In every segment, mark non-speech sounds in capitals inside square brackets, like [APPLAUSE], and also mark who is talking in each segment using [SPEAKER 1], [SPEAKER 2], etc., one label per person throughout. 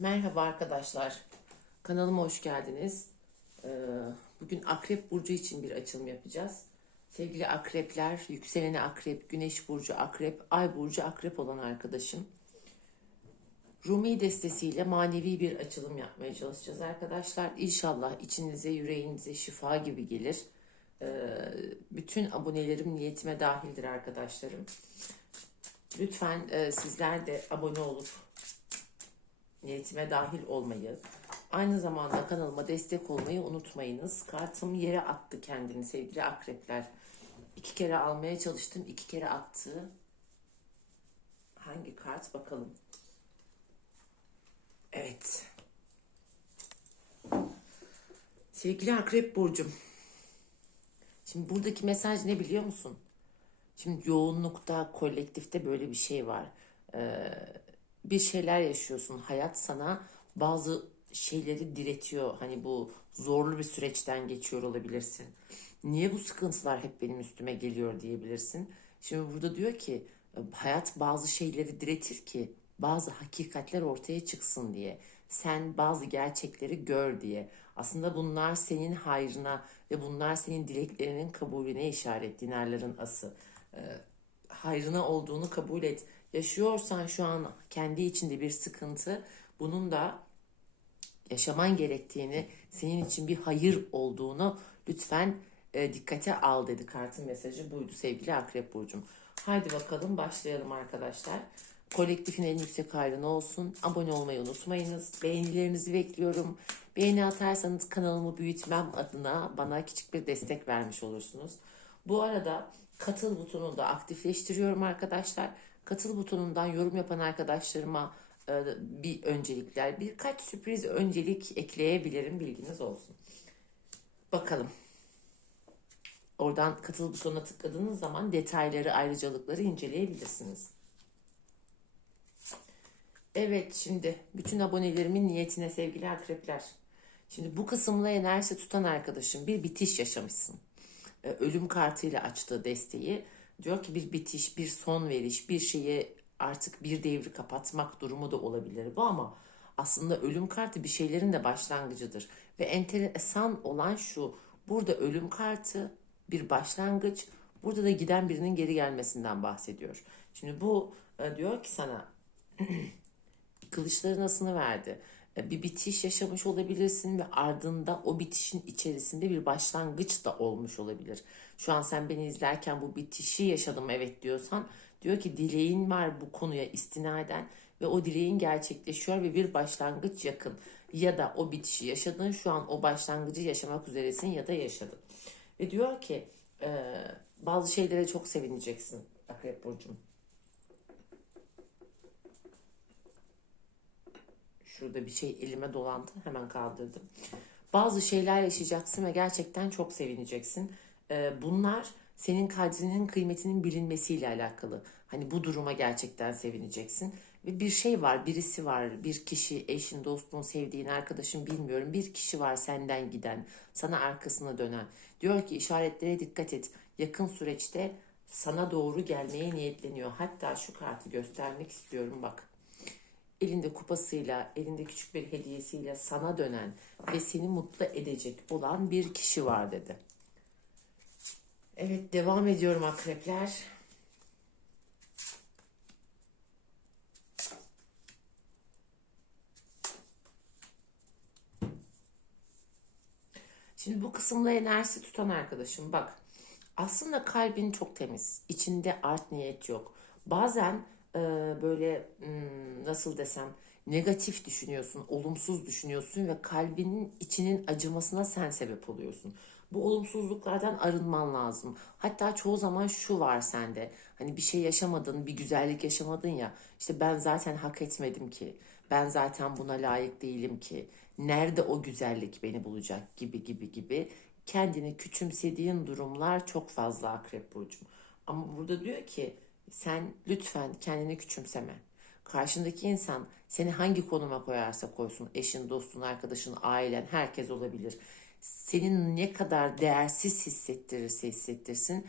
[SPEAKER 1] Merhaba arkadaşlar. Kanalıma hoş geldiniz. Ee, Bugün Akrep Burcu için bir açılım yapacağız. Sevgili akrepler, yükseleni akrep, güneş burcu akrep, ay burcu akrep olan arkadaşım. Rumi destesiyle manevi bir açılım yapmaya çalışacağız arkadaşlar. İnşallah içinize, yüreğinize şifa gibi gelir. Ee, Bütün abonelerim niyetime dahildir arkadaşlarım. Lütfen e, sizler de abone olup niyetime dahil olmayı, aynı zamanda kanalıma destek olmayı unutmayınız. Kartım yere attı kendini sevgili akrepler. İki kere almaya çalıştım, iki kere attı. Hangi kart bakalım. Evet. Sevgili akrep burcum. Şimdi buradaki mesaj ne biliyor musun? Şimdi yoğunlukta, kolektifte böyle bir şey var. Ee, bir şeyler yaşıyorsun. Hayat sana bazı şeyleri diretiyor. Hani bu zorlu bir süreçten geçiyor olabilirsin. Niye bu sıkıntılar hep benim üstüme geliyor diyebilirsin. Şimdi burada diyor ki hayat bazı şeyleri diretir ki bazı hakikatler ortaya çıksın diye. Sen bazı gerçekleri gör diye. Aslında bunlar senin hayrına ve bunlar senin dileklerinin kabulüne işaret dinarların ası. Ee, hayrına olduğunu kabul et. Yaşıyorsan şu an kendi içinde bir sıkıntı, bunun da yaşaman gerektiğini, senin için bir hayır olduğunu lütfen e, dikkate al dedi kartın mesajı buydu sevgili Akrep Burcum. Haydi bakalım başlayalım arkadaşlar. Kolektifin en yüksek hayrına olsun. Abone olmayı unutmayınız. Beğenilerinizi bekliyorum. Beğeni atarsanız kanalımı büyütmem adına bana küçük bir destek vermiş olursunuz. Bu arada katıl butonunu da aktifleştiriyorum arkadaşlar. Katıl butonundan yorum yapan arkadaşlarıma e, bir öncelikler, birkaç sürpriz öncelik ekleyebilirim bilginiz olsun. Bakalım. Oradan katıl butonuna tıkladığınız zaman detayları, ayrıcalıkları inceleyebilirsiniz. Evet şimdi bütün abonelerimin niyetine sevgili akrepler. Şimdi bu kısımla enerjisi tutan arkadaşım bir bitiş yaşamışsın. Ee, Ölüm kartıyla açtığı desteği diyor ki bir bitiş, bir son veriş, bir şeyi artık bir devri kapatmak durumu da olabilir bu ama aslında ölüm kartı bir şeylerin de başlangıcıdır. Ve enteresan olan şu burada ölüm kartı bir başlangıç burada da giden birinin geri gelmesinden bahsediyor. Şimdi bu e, diyor ki sana [CLEARS THROAT] kılıçların asını verdi. E, Bir bitiş yaşamış olabilirsin ve ardında o bitişin içerisinde bir başlangıç da olmuş olabilir. Şu an sen beni izlerken bu bitişi yaşadım evet diyorsan diyor ki dileğin var bu konuya istinaden ve o dileğin gerçekleşiyor ve bir başlangıç yakın. Ya da o bitişi yaşadın şu an o başlangıcı yaşamak üzeresin ya da yaşadın. Ve diyor ki e, bazı şeylere çok sevineceksin Akrep Burcu'm. Şurada bir şey elime dolandı. Hemen kaldırdım. Bazı şeyler yaşayacaksın ve gerçekten çok sevineceksin. Ee, bunlar senin kadrinin kıymetinin bilinmesiyle alakalı. Hani bu duruma gerçekten sevineceksin. Ve bir şey var, birisi var, bir kişi, eşin, dostun, sevdiğin, arkadaşın bilmiyorum. Bir kişi var senden giden, sana arkasına dönen. Diyor ki işaretlere dikkat et. Yakın süreçte sana doğru gelmeye niyetleniyor. Hatta şu kartı göstermek istiyorum bak elinde kupasıyla, elinde küçük bir hediyesiyle sana dönen ve seni mutlu edecek olan bir kişi var dedi. Evet devam ediyorum akrepler. Şimdi bu kısımda enerjisi tutan arkadaşım bak aslında kalbin çok temiz. İçinde art niyet yok. Bazen böyle hmm, nasıl desem negatif düşünüyorsun, olumsuz düşünüyorsun ve kalbinin içinin acımasına sen sebep oluyorsun. Bu olumsuzluklardan arınman lazım. Hatta çoğu zaman şu var sende. Hani bir şey yaşamadın, bir güzellik yaşamadın ya. İşte ben zaten hak etmedim ki. Ben zaten buna layık değilim ki. Nerede o güzellik beni bulacak gibi gibi gibi. Kendini küçümsediğin durumlar çok fazla Akrep Burcu'm. Ama burada diyor ki sen lütfen kendini küçümseme. Karşındaki insan seni hangi konuma koyarsa koysun, eşin, dostun, arkadaşın, ailen, herkes olabilir. Senin ne kadar değersiz hissettirirse hissettirsin,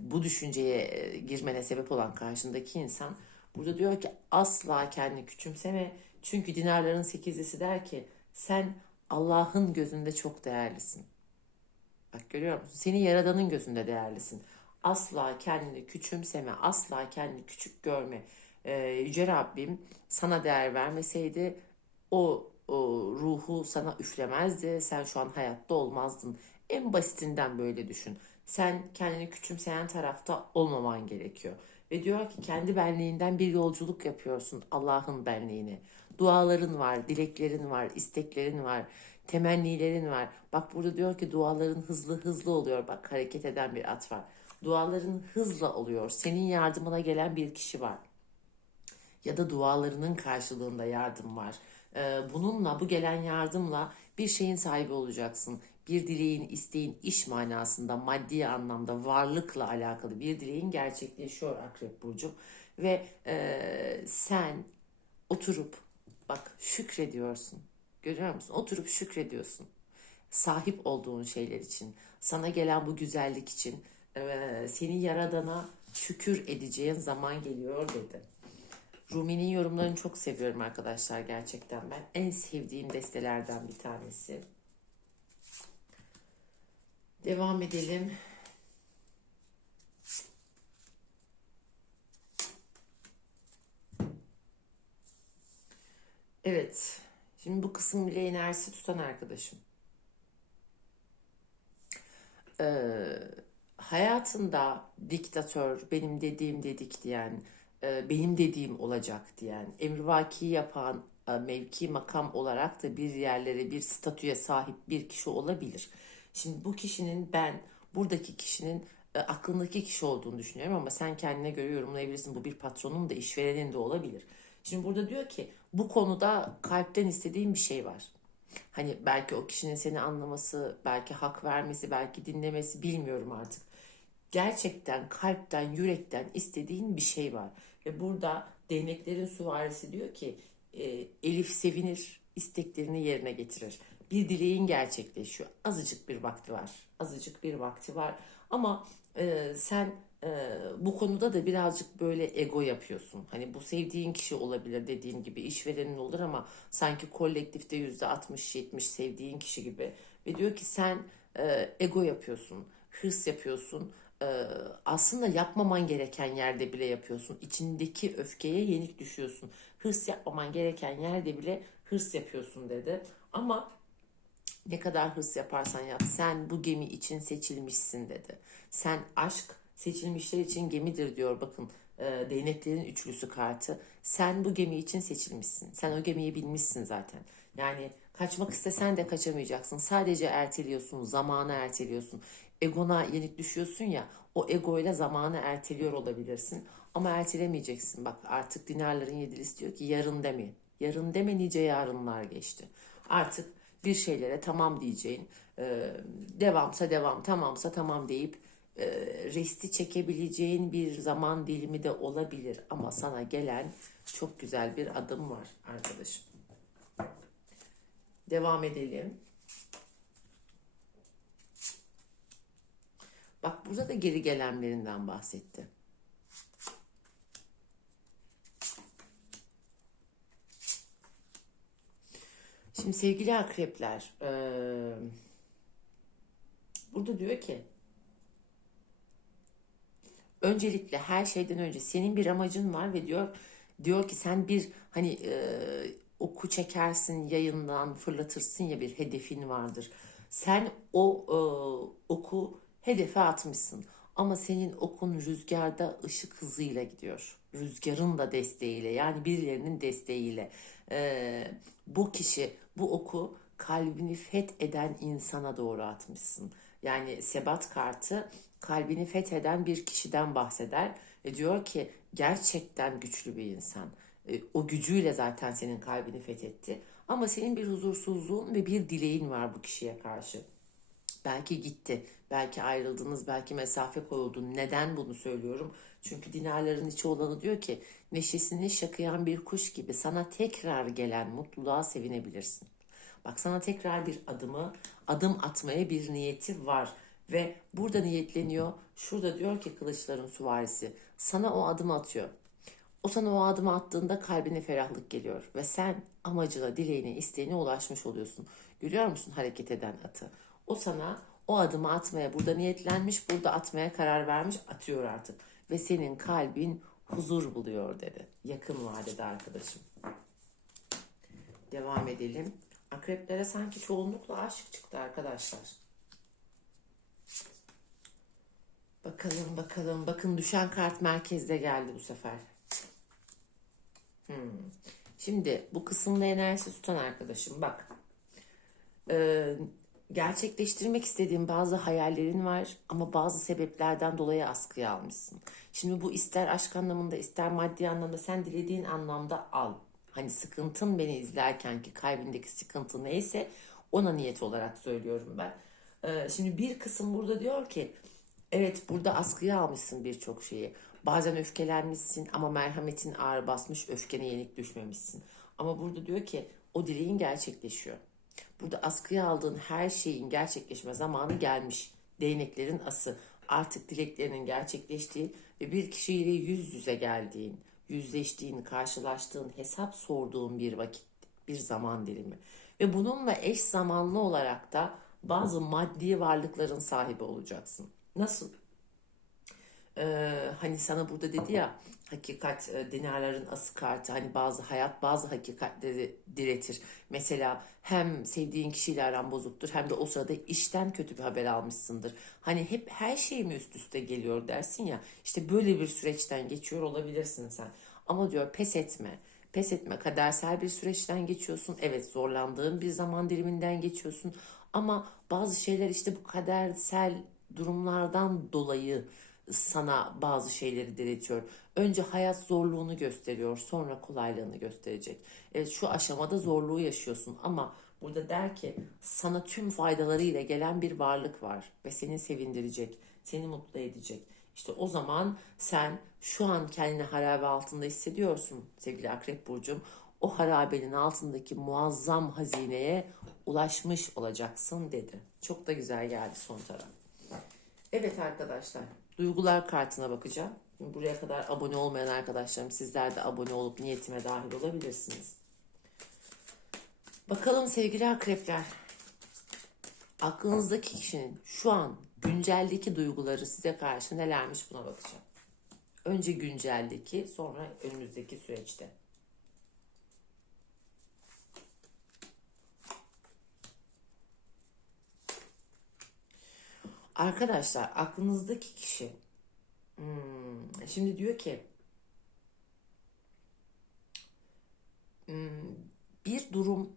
[SPEAKER 1] bu düşünceye girmene sebep olan karşındaki insan burada diyor ki asla kendini küçümseme. Çünkü dinarların sekizlisi der ki sen Allah'ın gözünde çok değerlisin. Bak görüyor musun? Senin yaradanın gözünde değerlisin. Asla kendini küçümseme, asla kendini küçük görme. Ee, Yüce Rabbim sana değer vermeseydi o, o ruhu sana üflemezdi. Sen şu an hayatta olmazdın. En basitinden böyle düşün. Sen kendini küçümseyen tarafta olmaman gerekiyor. Ve diyor ki kendi benliğinden bir yolculuk yapıyorsun Allah'ın benliğine. Duaların var, dileklerin var, isteklerin var, temennilerin var. Bak burada diyor ki duaların hızlı hızlı oluyor. Bak hareket eden bir at var. Duaların hızla oluyor. Senin yardımına gelen bir kişi var. Ya da dualarının karşılığında yardım var. Ee, bununla, bu gelen yardımla bir şeyin sahibi olacaksın. Bir dileğin, isteğin, iş manasında, maddi anlamda, varlıkla alakalı bir dileğin gerçekleşiyor Akrep Burcu. Ve e, sen oturup bak şükrediyorsun. Görüyor musun? Oturup şükrediyorsun. Sahip olduğun şeyler için, sana gelen bu güzellik için, seni yaradana şükür edeceğin zaman geliyor dedi. Rumi'nin yorumlarını çok seviyorum arkadaşlar gerçekten ben. En sevdiğim destelerden bir tanesi. Devam edelim. Evet. Şimdi bu kısım bile enerjisi tutan arkadaşım. Ee, hayatında diktatör, benim dediğim dedik diyen, e, benim dediğim olacak diyen, emrivaki yapan, e, mevki makam olarak da bir yerlere, bir statüye sahip bir kişi olabilir. Şimdi bu kişinin ben, buradaki kişinin e, aklındaki kişi olduğunu düşünüyorum ama sen kendine göre yorumlayabilirsin. Bu bir patronun da işverenin de olabilir. Şimdi burada diyor ki bu konuda kalpten istediğim bir şey var. Hani belki o kişinin seni anlaması, belki hak vermesi, belki dinlemesi bilmiyorum artık. Gerçekten kalpten, yürekten istediğin bir şey var. Ve burada değneklerin süvarisi diyor ki e, Elif sevinir, isteklerini yerine getirir. Bir dileğin gerçekleşiyor. Azıcık bir vakti var. Azıcık bir vakti var. Ama e, sen e, bu konuda da birazcık böyle ego yapıyorsun. Hani bu sevdiğin kişi olabilir dediğin gibi işverenin olur ama sanki kolektifte yüzde 60-70 sevdiğin kişi gibi. Ve diyor ki sen e, ego yapıyorsun, hırs yapıyorsun. E, aslında yapmaman gereken yerde bile yapıyorsun. İçindeki öfkeye yenik düşüyorsun. Hırs yapmaman gereken yerde bile hırs yapıyorsun dedi. Ama ne kadar hırs yaparsan yap sen bu gemi için seçilmişsin dedi. Sen aşk seçilmişler için gemidir diyor bakın e, değneklerin üçlüsü kartı. Sen bu gemi için seçilmişsin. Sen o gemiyi bilmişsin zaten. Yani kaçmak istesen de kaçamayacaksın. Sadece erteliyorsun, zamanı erteliyorsun. Egona yenik düşüyorsun ya o egoyla zamanı erteliyor olabilirsin. Ama ertelemeyeceksin. Bak artık dinarların yedilisi diyor ki yarın deme. Yarın deme nice yarınlar geçti. Artık bir şeylere tamam diyeceğin, e, devamsa devam, tamamsa tamam deyip e, resti çekebileceğin bir zaman dilimi de olabilir. Ama sana gelen çok güzel bir adım var arkadaşım. Devam edelim. Bak burada da geri gelenlerinden bahsetti. Şimdi sevgili akrepler, e, burada diyor ki öncelikle her şeyden önce senin bir amacın var ve diyor diyor ki sen bir hani e, oku çekersin yayından fırlatırsın ya bir hedefin vardır. Sen o e, oku hedefe atmışsın ama senin okun rüzgarda ışık hızıyla gidiyor. Rüzgarın da desteğiyle yani birilerinin desteğiyle. E, bu kişi bu oku kalbini fetheden insana doğru atmışsın. Yani sebat kartı kalbini fetheden bir kişiden bahseder ve diyor ki gerçekten güçlü bir insan. E, o gücüyle zaten senin kalbini fethetti. Ama senin bir huzursuzluğun ve bir dileğin var bu kişiye karşı. Belki gitti, belki ayrıldınız, belki mesafe koyuldun. Neden bunu söylüyorum? Çünkü dinarların içi olanı diyor ki neşesini şakıyan bir kuş gibi sana tekrar gelen mutluluğa sevinebilirsin. Bak sana tekrar bir adımı, adım atmaya bir niyeti var. Ve burada niyetleniyor. Şurada diyor ki kılıçların süvarisi sana o adım atıyor. O sana o adımı attığında kalbine ferahlık geliyor ve sen amacına, dileğine, isteğine ulaşmış oluyorsun. Görüyor musun hareket eden atı? O sana o adımı atmaya burada niyetlenmiş, burada atmaya karar vermiş, atıyor artık. Ve senin kalbin huzur buluyor dedi. Yakın vadede arkadaşım. Devam edelim. Akreplere sanki çoğunlukla aşk çıktı arkadaşlar. Bakalım bakalım. Bakın düşen kart merkezde geldi bu sefer. Hmm. Şimdi bu kısımda enerjisi tutan arkadaşım bak. Ee, gerçekleştirmek istediğin bazı hayallerin var ama bazı sebeplerden dolayı askıya almışsın. Şimdi bu ister aşk anlamında ister maddi anlamda sen dilediğin anlamda al. Hani sıkıntın beni izlerken ki kalbindeki sıkıntı neyse ona niyet olarak söylüyorum ben. Ee, şimdi bir kısım burada diyor ki evet burada askıya almışsın birçok şeyi. Bazen öfkelenmişsin ama merhametin ağır basmış öfkene yenik düşmemişsin. Ama burada diyor ki o dileğin gerçekleşiyor. Burada askıya aldığın her şeyin gerçekleşme zamanı gelmiş. Değneklerin ası artık dileklerinin gerçekleştiği ve bir kişiyle yüz yüze geldiğin, yüzleştiğin, karşılaştığın, hesap sorduğun bir vakit, bir zaman dilimi. Ve bununla eş zamanlı olarak da bazı maddi varlıkların sahibi olacaksın. Nasıl? Ee, hani sana burada dedi ya hakikat e, dinarların ası kartı hani bazı hayat bazı hakikatleri diretir. Mesela hem sevdiğin kişiyle aran bozuktur hem de o sırada işten kötü bir haber almışsındır. Hani hep her şey mi üst üste geliyor dersin ya işte böyle bir süreçten geçiyor olabilirsin sen. Ama diyor pes etme. Pes etme kadersel bir süreçten geçiyorsun. Evet zorlandığın bir zaman diliminden geçiyorsun. Ama bazı şeyler işte bu kadersel durumlardan dolayı sana bazı şeyleri diretiyor. Önce hayat zorluğunu gösteriyor, sonra kolaylığını gösterecek. Evet şu aşamada zorluğu yaşıyorsun ama burada der ki sana tüm faydalarıyla gelen bir varlık var ve seni sevindirecek, seni mutlu edecek. İşte o zaman sen şu an kendini harabe altında hissediyorsun sevgili Akrep Burcu'm. O harabenin altındaki muazzam hazineye ulaşmış olacaksın dedi. Çok da güzel geldi son taraf. Evet arkadaşlar, duygular kartına bakacağım. Şimdi buraya kadar abone olmayan arkadaşlarım sizler de abone olup niyetime dahil olabilirsiniz. Bakalım sevgili akrepler. Aklınızdaki kişinin şu an günceldeki duyguları size karşı nelermiş buna bakacağım. Önce günceldeki sonra önümüzdeki süreçte. Arkadaşlar aklınızdaki kişi hmm, şimdi diyor ki hmm, bir durum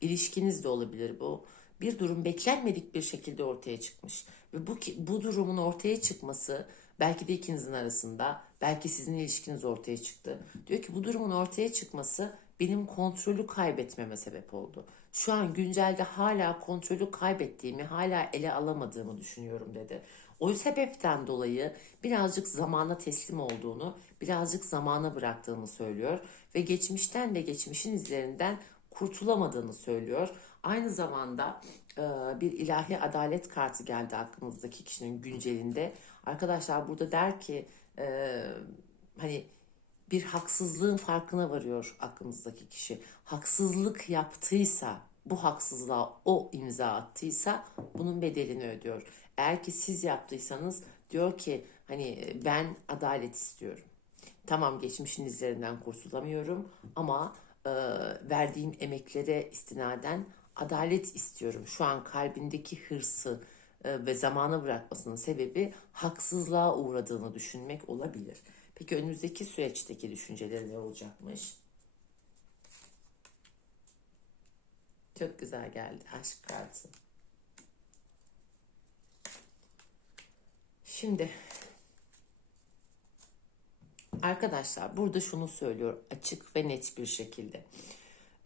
[SPEAKER 1] ilişkiniz de olabilir bu. Bir durum beklenmedik bir şekilde ortaya çıkmış ve bu bu durumun ortaya çıkması belki de ikinizin arasında, belki sizin ilişkiniz ortaya çıktı. Diyor ki bu durumun ortaya çıkması benim kontrolü kaybetmeme sebep oldu. Şu an güncelde hala kontrolü kaybettiğimi, hala ele alamadığımı düşünüyorum dedi. O sebepten dolayı birazcık zamana teslim olduğunu, birazcık zamana bıraktığını söylüyor ve geçmişten de geçmişin izlerinden kurtulamadığını söylüyor. Aynı zamanda e, bir ilahi adalet kartı geldi aklınızdaki kişinin güncelinde. Arkadaşlar burada der ki e, hani bir haksızlığın farkına varıyor aklınızdaki kişi. Haksızlık yaptıysa, bu haksızlığa o imza attıysa bunun bedelini ödüyor. Eğer ki siz yaptıysanız diyor ki hani ben adalet istiyorum. Tamam geçmişin izlerinden kurtulamıyorum ama e, verdiğim emeklere istinaden adalet istiyorum. Şu an kalbindeki hırsı e, ve zamana bırakmasının sebebi haksızlığa uğradığını düşünmek olabilir. Peki önümüzdeki süreçteki düşünceleri ne olacakmış? Çok güzel geldi aşk kartı. Şimdi arkadaşlar burada şunu söylüyor açık ve net bir şekilde.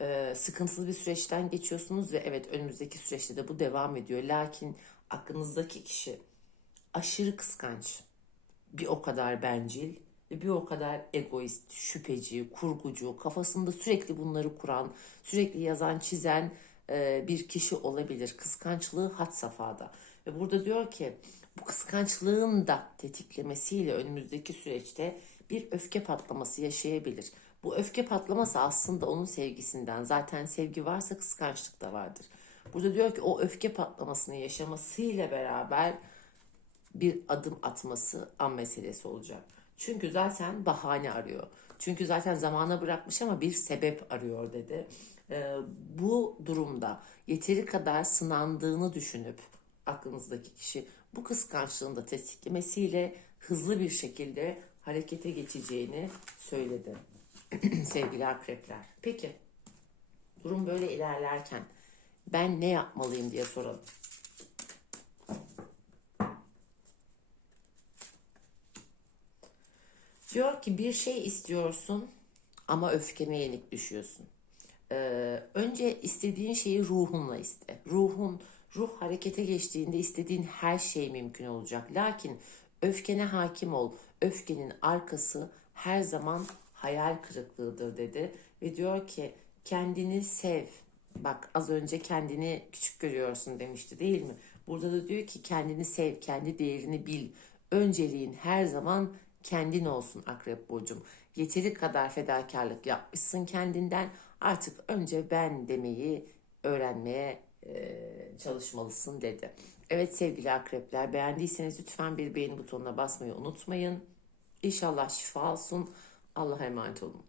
[SPEAKER 1] Ee, sıkıntılı bir süreçten geçiyorsunuz ve evet önümüzdeki süreçte de bu devam ediyor. Lakin aklınızdaki kişi aşırı kıskanç, bir o kadar bencil ve bir o kadar egoist, şüpheci, kurgucu, kafasında sürekli bunları kuran, sürekli yazan, çizen e, bir kişi olabilir. Kıskançlığı hat safhada. Ve burada diyor ki bu kıskançlığın da tetiklemesiyle önümüzdeki süreçte bir öfke patlaması yaşayabilir. Bu öfke patlaması aslında onun sevgisinden. Zaten sevgi varsa kıskançlık da vardır. Burada diyor ki o öfke patlamasını yaşamasıyla beraber bir adım atması an meselesi olacak. Çünkü zaten bahane arıyor. Çünkü zaten zamana bırakmış ama bir sebep arıyor dedi. Ee, bu durumda yeteri kadar sınandığını düşünüp aklınızdaki kişi bu kıskançlığın da tetiklemesiyle hızlı bir şekilde harekete geçeceğini söyledi. [CLEARS THROAT] Sevgili akrepler. Peki durum böyle ilerlerken ben ne yapmalıyım diye soralım. Diyor ki bir şey istiyorsun ama öfkene yenik düşüyorsun. Ee, önce istediğin şeyi ruhunla iste. Ruhun, ruh harekete geçtiğinde istediğin her şey mümkün olacak. Lakin öfkene hakim ol. Öfkenin arkası her zaman hayal kırıklığıdır dedi. Ve diyor ki kendini sev. Bak az önce kendini küçük görüyorsun demişti değil mi? Burada da diyor ki kendini sev, kendi değerini bil. Önceliğin her zaman kendin olsun Akrep Burcum. Yeteri kadar fedakarlık yapmışsın kendinden. Artık önce ben demeyi öğrenmeye e, çalışmalısın dedi. Evet sevgili akrepler beğendiyseniz lütfen bir beğeni butonuna basmayı unutmayın. İnşallah şifa olsun. Allah'a emanet olun.